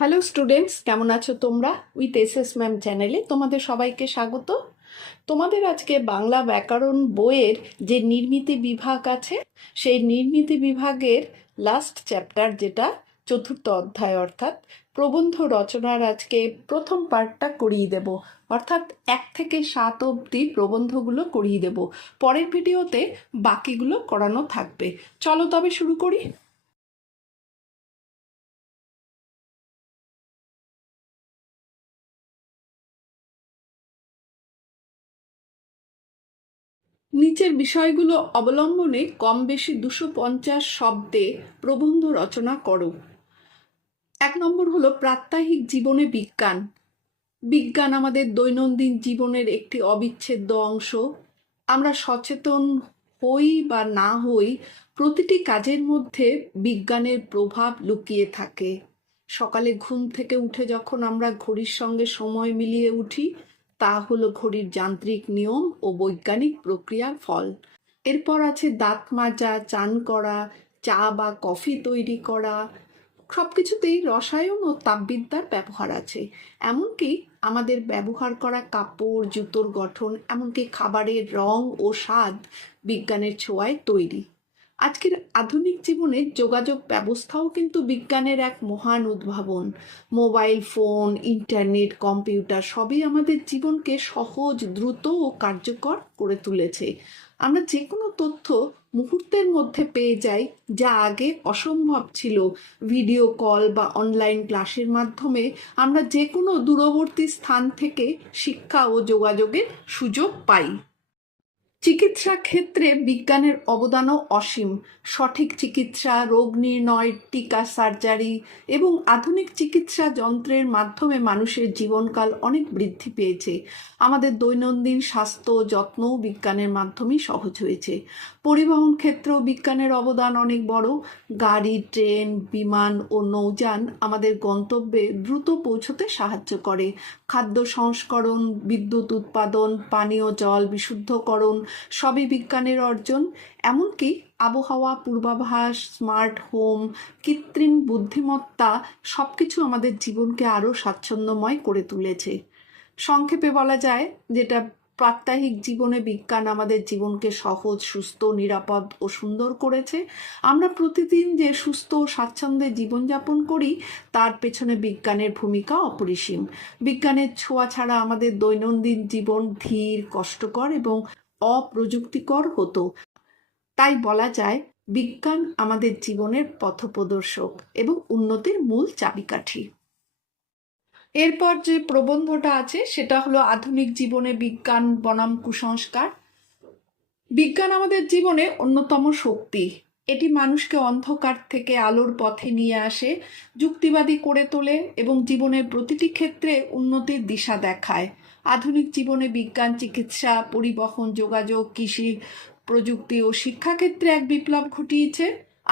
Hello students কেমন আছো তোমরা? উইথ এস এস ম্যাম চ্যানেলে তোমাদের সবাইকে স্বাগত। তোমাদের আজকে বাংলা ব্যাকরণ বইয়ের যে নির্মিতি বিভাগ আছে, সেই নির্মিতি বিভাগের লাস্ট চ্যাপ্টার যেটা চতুর্থ অধ্যায় অর্থাৎ প্রবন্ধ রচনার আজকে প্রথম পার্টটা করিয়ে দেব। অর্থাৎ এক থেকে সাত অবধি প্রবন্ধগুলো করিয়ে দেব। পরের ভিডিওতে বাকিগুলো করানো থাকবে। চলো তবে শুরু করি। নিচের বিষয়গুলো অবলম্বনে কম বেশি দুশো পঞ্চাশ শব্দে প্রবন্ধ রচনা করো। এক নম্বর হলো প্রাত্যহিক জীবনে বিজ্ঞান। বিজ্ঞান আমাদের দৈনন্দিন জীবনের একটি অবিচ্ছেদ্য অংশ। আমরা সচেতন হই বা না হই প্রতিটি কাজের মধ্যে বিজ্ঞানের প্রভাব লুকিয়ে থাকে। সকালে ঘুম থেকে উঠে যখন আমরা ঘড়ির সঙ্গে সময় মিলিয়ে উঠি তা হলো ঘড়ির যান্ত্রিক নিয়ম ও বৈজ্ঞানিক প্রক্রিয়ার ফল। এরপর আছে দাঁত মাজা, চান করা, চা বা কফি তৈরি করা। সব কিছুতেই রসায়ন ও তাপবিদ্যার ব্যবহার আছে। এমনকি আমাদের ব্যবহার করা কাপড়, জুতোর গঠন, এমনকি খাবারের রং ও স্বাদ বিজ্ঞানের ছোঁয়ায় তৈরি। আজকের আধুনিক জীবনে যোগাযোগ ব্যবস্থাও কিন্তু বিজ্ঞানের এক মহান উদ্ভাবন। মোবাইল ফোন, ইন্টারনেট, কম্পিউটার সবই আমাদের জীবনকে সহজ, দ্রুত ও কার্যকর করে তুলেছে। আমরা যে কোনো তথ্য মুহূর্তের মধ্যে পেয়ে যাই, যা আগে অসম্ভব ছিল। ভিডিও কল বা অনলাইন ক্লাসের মাধ্যমে আমরা যে কোনো দূরবর্তী স্থান থেকে শিক্ষা ও যোগাযোগের সুযোগ পাই। চিকিৎসা ক্ষেত্রে বিজ্ঞানের অবদানও অসীম। সঠিক চিকিৎসা, রোগ নির্ণয়, টিকা, সার্জারি এবং আধুনিক চিকিৎসা যন্ত্রের মাধ্যমে মানুষের জীবনকাল অনেক বৃদ্ধি পেয়েছে। আমাদের দৈনন্দিন স্বাস্থ্য যত্নও বিজ্ঞানের মাধ্যমেই সহজ হয়েছে। পরিবহন ক্ষেত্রেও বিজ্ঞানের অবদান অনেক বড়। গাড়ি, ট্রেন, বিমান ও নৌযান আমাদের গন্তব্যে দ্রুত পৌঁছতে সাহায্য করে। খাদ্য সংস্করণ, বিদ্যুৎ উৎপাদন, পানীয় জল বিশুদ্ধকরণ সবই বিজ্ঞানের অর্জন। এমনকি আবহাওয়া, পূর্বাভাস, স্মার্ট হোম, কৃত্রিম বুদ্ধিমত্তা সব কিছু আমাদের জীবনকে আরও স্বাচ্ছন্দ্যময় করে তুলেছে। সংক্ষেপে বলা যায়, যেটা প্রাত্যহিক জীবনে বিজ্ঞান আমাদের জীবনকে সহজ, সুস্থ, নিরাপদ ও সুন্দর করেছে। আমরা প্রতিদিন যে সুস্থ ও স্বাচ্ছন্দ্যে জীবনযাপন করি, তার পেছনে বিজ্ঞানের ভূমিকা অপরিসীম। বিজ্ঞানের ছোঁয়া ছাড়া আমাদের দৈনন্দিন জীবন ধীর, কষ্টকর এবং অপ্রযুক্তিকর হতো। তাই বলা যায়, বিজ্ঞান আমাদের জীবনের পথপ্রদর্শক এবং উন্নতির মূল চাবিকাঠি। এরপর যে প্রবন্ধটা আছে, সেটা হলো আধুনিক জীবনে বিজ্ঞান, বনাম কুসংস্কার। বিজ্ঞান আমাদের জীবনে অন্যতম শক্তি। এটি মানুষকে অন্ধকার থেকে আলোর পথে নিয়ে আসে, যুক্তিবাদী করে তোলে এবং জীবনের প্রতিটি ক্ষেত্রে উন্নতির দিশা দেখায়। আধুনিক জীবনে বিজ্ঞান, চিকিৎসা, পরিবহন, যোগাযোগ, কৃষি প্রযুক্তি ও শিক্ষাক্ষেত্রে এক বিপ্লব ঘটিয়েছে।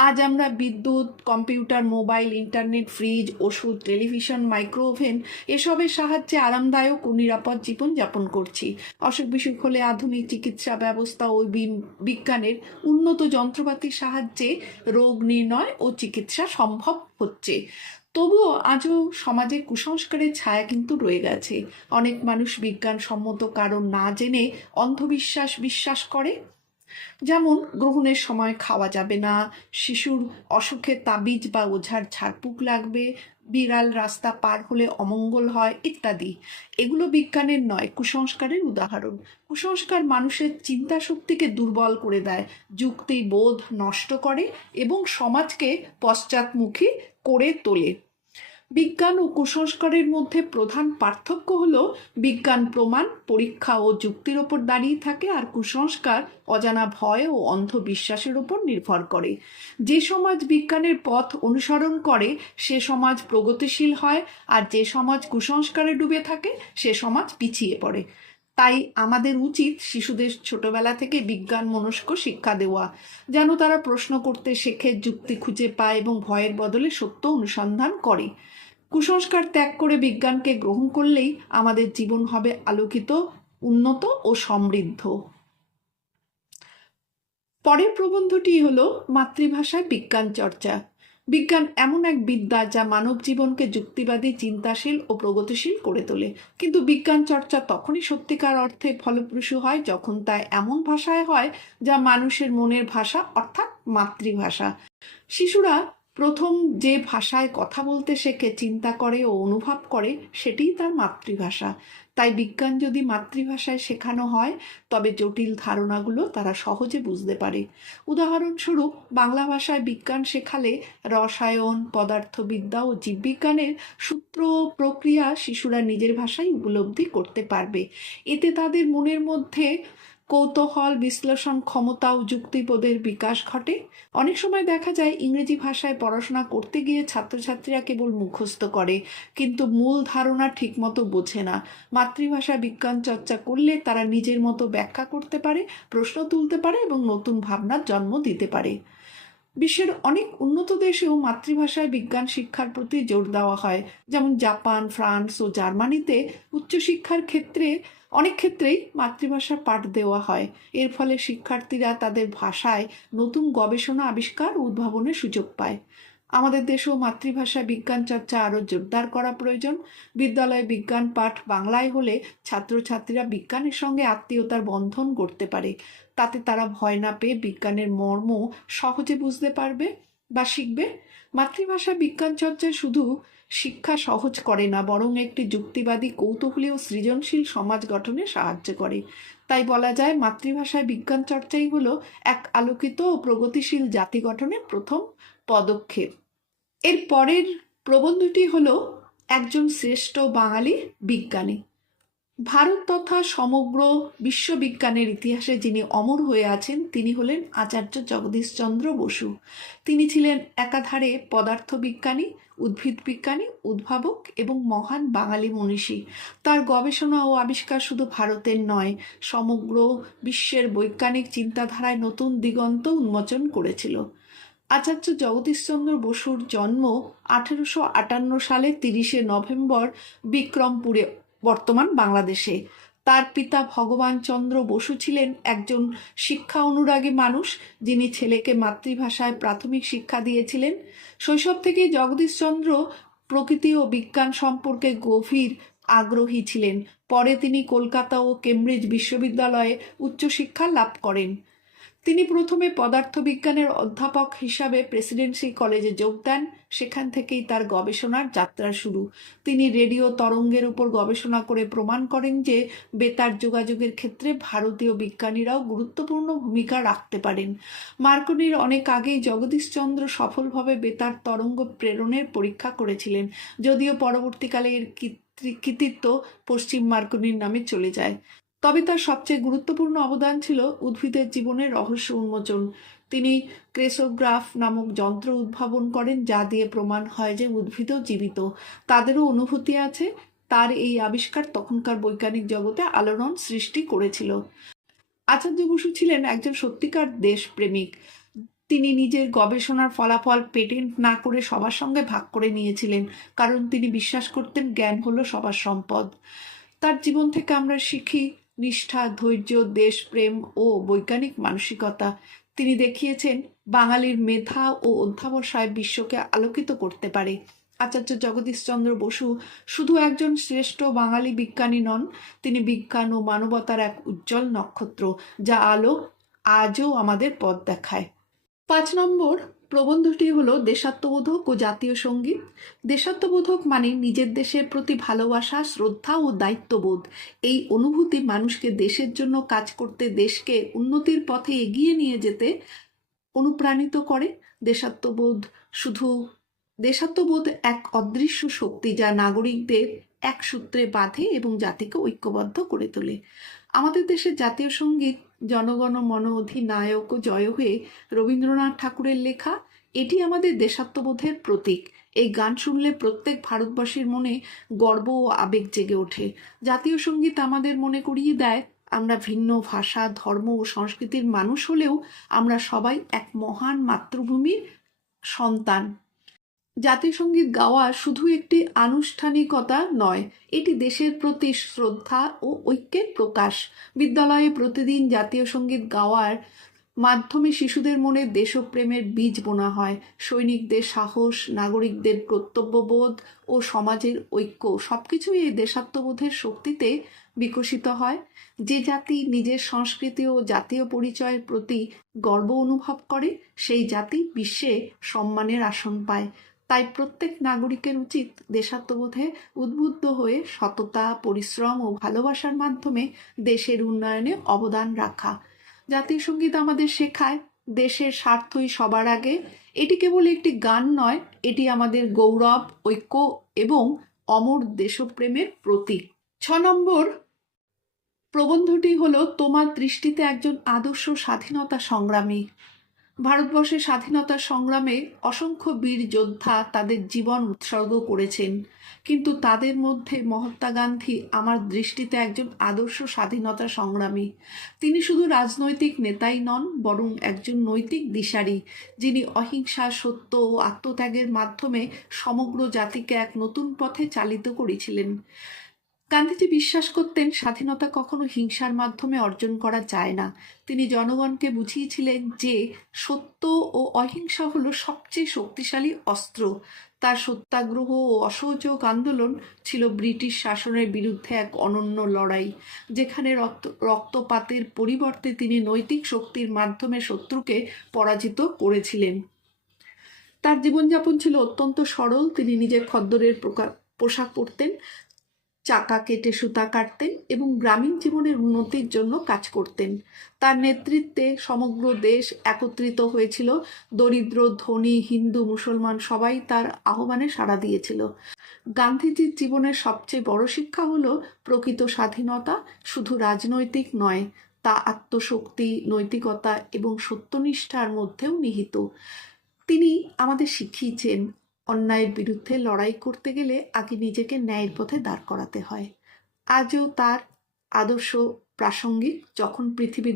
আজ আমরা বিদ্যুৎ, কম্পিউটার, মোবাইল, ইন্টারনেট, ফ্রিজ, ওষুধ, টেলিভিশন, মাইক্রোওভেন এসবের সাহায্যে আরামদায়ক ও নিরাপদ জীবন যাপন করছি। অসুখ বিসুখ হলে আধুনিক চিকিৎসা ব্যবস্থা ও বিজ্ঞানের উন্নত যন্ত্রপাতির সাহায্যে রোগ নির্ণয় ও চিকিৎসা সম্ভব হচ্ছে। তবুও আজও সমাজে কুসংস্কারের ছায়া কিন্তু রয়ে গেছে। অনেক মানুষ বিজ্ঞানসম্মত কারণ না জেনে অন্ধবিশ্বাস বিশ্বাস করে। যেমন, গ্রহণের সময় খাওয়া যাবে না, শিশুর অসুখে তাবিজ বা ওঝার ঝাড়পুক লাগবে, বিড়াল রাস্তা পার হলে অমঙ্গল হয় ইত্যাদি। এগুলো বিজ্ঞানের নয়, কুসংস্কারের উদাহরণ। কুসংস্কার মানুষের চিন্তা শক্তিকে দুর্বল করে দেয়, যুক্তি বোধ নষ্ট করে এবং সমাজকে পশ্চাৎমুখী করে তোলে। বিজ্ঞান ও কুসংস্কারের মধ্যে প্রধান পার্থক্য হলো বিজ্ঞান প্রমাণ, পরীক্ষা ও যুক্তির ওপর দাঁড়িয়ে থাকে আর কুসংস্কার অজানা ভয় ও অন্ধবিশ্বাসের ওপর নির্ভর করে। যে সমাজ বিজ্ঞানের পথ অনুসরণ করে, সে সমাজ প্রগতিশীল হয় আর যে সমাজ কুসংস্কারে ডুবে থাকে, সে সমাজ পিছিয়ে পড়ে। তাই আমাদের উচিত শিশুদের ছোটবেলা থেকে বিজ্ঞান মনস্ক শিক্ষা দেওয়া, যেন তারা প্রশ্ন করতে শেখে, যুক্তি খুঁজে পায় এবং ভয়ের বদলে সত্য অনুসন্ধান করে। কুসংস্কার ত্যাগ করে বিজ্ঞানকে গ্রহণ করলেই আমাদের জীবন হবে আলোকিত, উন্নত ও সমৃদ্ধ। পরের প্রবন্ধটি হল মাতৃভাষায় বিজ্ঞান চর্চা। বিজ্ঞান এমন এক বিদ্যা যা মানব জীবনকে যুক্তিবাদী, চিন্তাশীল ও প্রগতিশীল করে তোলে। কিন্তু বিজ্ঞান চর্চা তখনই সত্যিকার অর্থে ফলপ্রসূ হয় যখন তা এমন ভাষায় হয় যা মানুষের মনের ভাষা, অর্থাৎ মাতৃভাষা। শিশুরা প্রথম যে ভাষায় কথা বলতে শেখে, চিন্তা করে ও অনুভব করে, সেটিই তার মাতৃভাষা। তাই বিজ্ঞান যদি মাতৃভাষায় শেখানো হয়, তবে জটিল ধারণাগুলো তারা সহজে বুঝতে পারে। উদাহরণস্বরূপ, বাংলা ভাষায় বিজ্ঞান শেখালে রসায়ন, পদার্থবিদ্যা ও জীববিজ্ঞানের সূত্র প্রক্রিয়া শিশুরা নিজের ভাষায় উপলব্ধি করতে পারবে। এতে তাদের মনের মধ্যে কৌতূহল, বিশ্লেষণ, ক্ষমতা ও যুক্তিবোধের বিকাশ ঘটে। অনেক সময় দেখা যায় ইংরেজি ভাষায় পড়াশোনা করতে গিয়ে ছাত্রছাত্রীরা কেবল মুখস্থ করে, কিন্তু মূল ধারণা ঠিকমতো বোঝে না। মাতৃভাষা বিজ্ঞান চর্চা করলে তারা নিজের মতো ব্যাখ্যা করতে পারে, প্রশ্ন তুলতে পারে এবং নতুন ভাবনার জন্ম দিতে পারে। বিশ্বের অনেক উন্নত দেশেও মাতৃভাষায় বিজ্ঞান শিক্ষার প্রতি জোর দেওয়া হয়। যেমন জাপান, ফ্রান্স ও জার্মানিতে উচ্চশিক্ষার ক্ষেত্রে অনেক ক্ষেত্রেই মাতৃভাষা পাঠ দেওয়া হয়। এর ফলে শিক্ষার্থীরা তাদের ভাষায় নতুন গবেষণা, আবিষ্কার উদ্ভাবনের সুযোগ পায়। আমাদের দেশেও মাতৃভাষা বিজ্ঞান চর্চা আরও জোরদার করা প্রয়োজন। বিদ্যালয়ে বিজ্ঞান পাঠ বাংলায় হলে ছাত্রছাত্রীরা বিজ্ঞানের সঙ্গে আত্মীয়তার বন্ধন করতে পারে। তাতে তারা ভয় না পেয়ে বিজ্ঞানের মর্ম সহজে বুঝতে পারবে বা শিখবে। মাতৃভাষা বিজ্ঞান চর্চা শুধু শিক্ষা সহজ করে না, বরং একটি যুক্তিবাদী, কৌতূহলী ও সৃজনশীল সমাজ গঠনে সাহায্য করে। তাই বলা যায় মাতৃভাষায় বিজ্ঞান চর্চাই হলো এক আলোকিত ও প্রগতিশীল জাতি গঠনের প্রথম পদক্ষেপ। এর পরের প্রবন্ধটি হল একজন শ্রেষ্ঠ বাঙালি বিজ্ঞানী। ভারত তথা সমগ্র বিশ্ববিজ্ঞানের ইতিহাসে যিনি অমর হয়ে আছেন, তিনি হলেন আচার্য জগদীশচন্দ্র বসু। তিনি ছিলেন একাধারে পদার্থবিজ্ঞানী, উদ্ভিদ বিজ্ঞানী, উদ্ভাবক এবং মহান বাঙালি মনীষী। তার গবেষণা ও আবিষ্কার শুধু ভারতের নয়, সমগ্র বিশ্বের বৈজ্ঞানিক চিন্তাধারায় নতুন দিগন্ত উন্মোচন করেছিল। আচার্য জগদীশচন্দ্র বসুর জন্ম আঠেরোশো আটান্ন সালে তিরিশে নভেম্বর বিক্রমপুরে, বর্তমান বাংলাদেশে। তার পিতা ভগবান চন্দ্র বসু ছিলেন একজন শিক্ষা অনুরাগী মানুষ, যিনি ছেলেকে মাতৃভাষায় প্রাথমিক শিক্ষা দিয়েছিলেন। শৈশব থেকে জগদীশচন্দ্র প্রকৃতি ও বিজ্ঞান সম্পর্কে গভীর আগ্রহী ছিলেন। পরে তিনি কলকাতা ও কেমব্রিজ বিশ্ববিদ্যালয়ে উচ্চশিক্ষা লাভ করেন। তিনি প্রথমে পদার্থবিজ্ঞানের অধ্যাপক হিসাবে প্রেসিডেন্সি কলেজে যোগ দেন। সেখান থেকেই তার গবেষণার যাত্রা শুরু। তিনি রেডিও তরঙ্গের উপর গবেষণা করে প্রমাণ করেন যে বেতার যোগাযোগের ক্ষেত্রে ভারতীয় বিজ্ঞানীরাও গুরুত্বপূর্ণ ভূমিকা রাখতে পারেন। মার্কনির অনেক আগেই জগদীশচন্দ্র সফলভাবে বেতার তরঙ্গ প্রেরণের পরীক্ষা করেছিলেন, যদিও পরবর্তীকালে এর কৃতি- কৃতিত্ব পশ্চিম মার্কনির নামে চলে যায়। তবে তার সবচেয়ে গুরুত্বপূর্ণ অবদান ছিল উদ্ভিদের জীবনের রহস্য উন্মোচন। তিনি ক্রেসোগ্রাফ নামক যন্ত্র উদ্ভাবন করেন যা দিয়ে প্রমাণ হয় যে উদ্ভিদও জীবিত। তাদেরও অনুভূতি আছে, তার এই আবিষ্কার তখনকার বৈজ্ঞানিক জগতে আলোড়ন সৃষ্টি করেছিল। আচার্য বসু ছিলেন একজন সত্যিকার দেশপ্রেমিক। তিনি নিজের গবেষণার ফলাফল পেটেন্ট না করে সবার সঙ্গে ভাগ করে নিয়েছিলেন, কারণ তিনি বিশ্বাস করতেন জ্ঞান হলো সবার সম্পদ। তার জীবন থেকে আমরা শিখি নিষ্ঠা, ধৈর্য দেশপ্রেম ও বৈজ্ঞানিক মানসিকতা তিনি দেখিয়েছেন বাঙালির মেধা ও অধ্যাবসায় বিশ্বকে আলোকিত করতে পারে। আচার্য জগদীশচন্দ্র বসু শুধু একজন শ্রেষ্ঠ বাঙালি বিজ্ঞানী নন, তিনি বিজ্ঞান ও মানবতার এক উজ্জ্বল নক্ষত্র, যা আলো আজও আমাদের পথ দেখায়। পাঁচ নম্বর প্রবন্ধটি হলো দেশাত্মবোধক ও জাতীয় সংগীত। দেশাত্মবোধক মানে নিজের দেশের প্রতি ভালোবাসা, শ্রদ্ধা ও দায়িত্ববোধ। এই অনুভূতি মানুষকে দেশের জন্য কাজ করতে, দেশকে উন্নতির পথে এগিয়ে নিয়ে যেতে অনুপ্রাণিত করে। দেশাত্মবোধ শুধু, দেশাত্মবোধ এক অদৃশ্য শক্তি যা নাগরিকদের এক সূত্রে বাঁধে এবং জাতিকে ঐক্যবদ্ধ করে তোলে। আমাদের দেশের জাতীয় সংগীত জনগণ মন অধিনায়ক জয় হয়ে রবীন্দ্রনাথ ঠাকুরের লেখা, এটি আমাদের দেশাত্মবোধের প্রতীক। এই গান শুনলে প্রত্যেক ভারতবাসীর মনে গর্ব ও আবেগ জেগে ওঠে। জাতীয় সংগীত আমাদের মনে করিয়ে দেয়, আমরা ভিন্ন ভাষা, ধর্ম ও সংস্কৃতির মানুষ হলেও আমরা সবাই এক মহান মাতৃভূমির সন্তান। জাতীয় সংগীত গাওয়া শুধু একটি আনুষ্ঠানিকতা নয়, এটি দেশের প্রতি শ্রদ্ধা ও ঐক্যের প্রকাশ। বিদ্যালয়ে প্রতিদিন জাতীয় সংগীত গাওয়ার মাধ্যমে শিশুদের মনে দেশপ্রেমের বীজ বোনা হয়। সৈনিকদের সাহস, নাগরিকদের কর্তব্যবোধ ও সমাজের ঐক্য সবকিছুই এই দেশাত্মবোধের শক্তিতে বিকশিত হয়। যে জাতি নিজের সংস্কৃতি ও জাতীয় পরিচয়ের প্রতি গর্ব অনুভব করে, সেই জাতি বিশ্বে সম্মানের আসন পায়। তাই প্রত্যেক নাগরিকের উচিত দেশাত্মবোধে উদ্বুদ্ধ হয়ে সততা, পরিশ্রম ও ভালোবাসার মাধ্যমে দেশের উন্নয়নে অবদান রাখা। জাতীয় সংগীত আমাদের শেখায়, দেশের স্বার্থই সবার আগে। এটি কেবল একটি গান নয়, এটি আমাদের গৌরব, ঐক্য এবং অমর দেশপ্রেমের প্রতীক। ছ নম্বর প্রবন্ধটি হলো, তোমার দৃষ্টিতে একজন আদর্শ স্বাধীনতা সংগ্রামী। ভারতবর্ষের স্বাধীনতা সংগ্রামে অসংখ্য বীর যোদ্ধা তাদের জীবন উৎসর্গ করেছেন। কিন্তু তাদের মধ্যে মহাত্মা গান্ধী আমার দৃষ্টিতে একজন আদর্শ স্বাধীনতা সংগ্রামী। তিনি শুধু রাজনৈতিক নেতাই নন, বরং একজন নৈতিক দিশারি, যিনি অহিংসা, সত্য ও আত্মত্যাগের মাধ্যমে সমগ্র জাতিকে এক নতুন পথে চালিত করেছিলেন। গান্ধীজি বিশ্বাস করতেন স্বাধীনতা কখনো হিংসার মাধ্যমে অর্জন করা যায় না। তিনি জনগণকে বুঝিয়েছিলেন যে সত্য ও অহিংসা হলো সবচেয়ে শক্তিশালী অস্ত্র। তার সত্যাগ্রহ ও অসহযোগ আন্দোলন ছিল ব্রিটিশ শাসনের বিরুদ্ধে এক অনন্য লড়াই, যেখানে রক্ত, রক্তপাতের পরিবর্তে তিনি নৈতিক শক্তির মাধ্যমে শত্রুকে পরাজিত করেছিলেন। তার জীবনযাপন ছিল অত্যন্ত সরল। তিনি নিজের খদ্দরের পোশাক পরতেন। চাকা কেটে সুতা কাটতেন এবং গ্রামীণ জীবনের উন্নতির জন্য কাজ করতেন। তার নেতৃত্বে সমগ্র দেশ একত্রিত হয়েছিল। দরিদ্র, ধনী, হিন্দু, মুসলমান সবাই তার আহ্বানে সাড়া দিয়েছিল। গান্ধীজির জীবনের সবচেয়ে বড় শিক্ষা হলো প্রকৃত স্বাধীনতা, শুধু রাজনৈতিক নয়, তা আত্মশক্তি, নৈতিকতা এবং সত্যনিষ্ঠার মধ্যেও নিহিত। তিনি আমাদের শিখিয়েছেন অন্যায়ের বিরুদ্ধে লড়াই করতে গেলে আগে নিজেকে ন্যায়ের পথে দাঁড় করাতে হয়। আজও তার আদর্শ প্রাসঙ্গিক। যখন পৃথিবী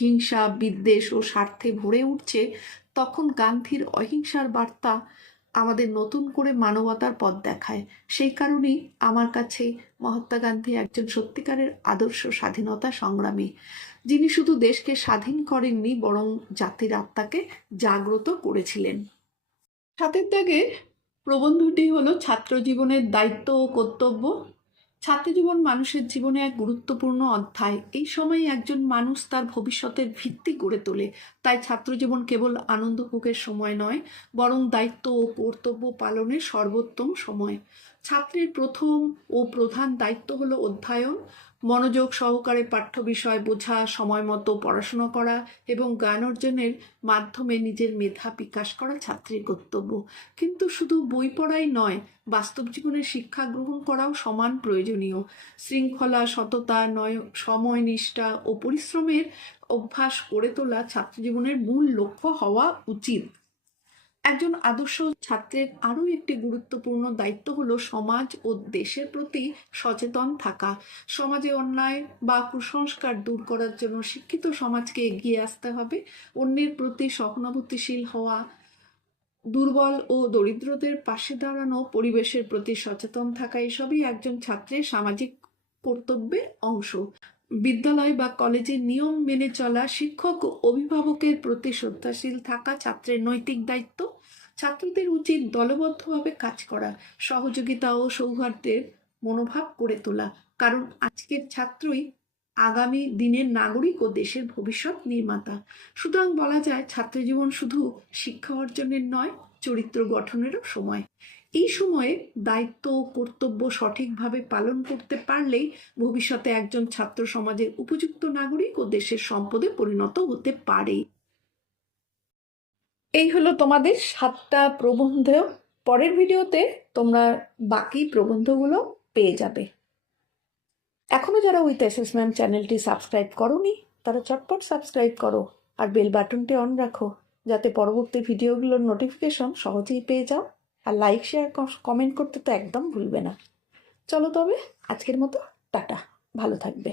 হিংসা, বিদ্বেষ ও স্বার্থে ভরে উঠছে, তখন গান্ধীর অহিংসার বার্তা আমাদের নতুন করে মানবতার পথ দেখায়। সেই কারণেই আমার কাছে মহাত্মা গান্ধী একজন সত্যিকারের আদর্শ স্বাধীনতা সংগ্রামী। যিনি শুধু দেশকে স্বাধীন করেননি, বরং জাতির আত্মাকে জাগ্রত করেছিলেন। সাতের দাগে প্রবন্ধটি হলো ছাত্র জীবনের দায়িত্ব ও কর্তব্য। ছাত্রজীবন মানুষের জীবনে এক গুরুত্বপূর্ণ অধ্যায়। এই সময় একজন মানুষ তার ভবিষ্যতের ভিত্তি গড়ে তোলে। তাই ছাত্রজীবন কেবল আনন্দভোগের সময় নয়, বরং দায়িত্ব ও কর্তব্য পালনের সর্বোত্তম সময়। ছাত্রের প্রথম ও প্রধান দায়িত্ব হলো অধ্যয়ন, মনোযোগ সহকারে পাঠ্য বিষয় বোঝা, সময় মতো পড়াশোনা করা এবং জ্ঞান অর্জনের মাধ্যমে নিজের মেধা বিকাশ করা ছাত্রীর কর্তব্য। কিন্তু শুধু বই পড়াই নয়, বাস্তব জীবনে শিক্ষা গ্রহণ করাও সমান প্রয়োজনীয়। শৃঙ্খলা, সততা, নয়, সময়, নিষ্ঠা ও পরিশ্রমের অভ্যাস গড়ে তোলা ছাত্রজীবনের মূল লক্ষ্য হওয়া উচিত। একজন আদর্শ ছাত্রের আরও একটি গুরুত্বপূর্ণ দায়িত্ব হলো সমাজ ও দেশের প্রতি সচেতন থাকা। সমাজে অন্যায় বা কুসংস্কার দূর করার জন্য শিক্ষিত সমাজকে এগিয়ে আসতে হবে। অন্যের প্রতি সহানুভূতিশীল হওয়া, দুর্বল ও দরিদ্রদের পাশে দাঁড়ানো, পরিবেশের প্রতি সচেতন থাকা, এসবই একজন ছাত্রের সামাজিক কর্তব্যের অংশ। বিদ্যালয় বা কলেজের নিয়ম মেনে চলা, শিক্ষক ও অভিভাবকের প্রতি শ্রদ্ধাশীল থাকা ছাত্রের নৈতিক দায়িত্ব ছাত্রদের উচিত দলবদ্ধভাবে কাজ করা, সহযোগিতা ও সৌহার্দ্যের মনোভাব করে তোলা। কারণ আজকের ছাত্রই আগামী দিনের নাগরিক ও দেশের ভবিষ্যৎ নির্মাতা। সুতরাং বলা যায় ছাত্রজীবন শুধু শিক্ষা অর্জনের নয়, চরিত্র গঠনেরও সময়। এই সময়ে দায়িত্ব ও কর্তব্য সঠিকভাবে পালন করতে পারলেই ভবিষ্যতে একজন ছাত্র সমাজের উপযুক্ত নাগরিক ও দেশের সম্পদে পরিণত হতে পারে। এই হলো তোমাদের সাতটা প্রবন্ধ। পরের ভিডিওতে তোমরা বাকি প্রবন্ধগুলো পেয়ে যাবে। এখনও যারা উইথ এস ম্যাম চ্যানেলটি সাবস্ক্রাইব করোনি, তারা চটপট সাবস্ক্রাইব করো আর বেল বাটনটি অন রাখো, যাতে পরবর্তী ভিডিওগুলোর নোটিফিকেশন সহজেই পেয়ে যাও। আর লাইক শেয়ার কমেন্ট করতে তো একদম ভুলবে না। চলো তবে আজকের মতো, টাটা। ভালো থাকবে।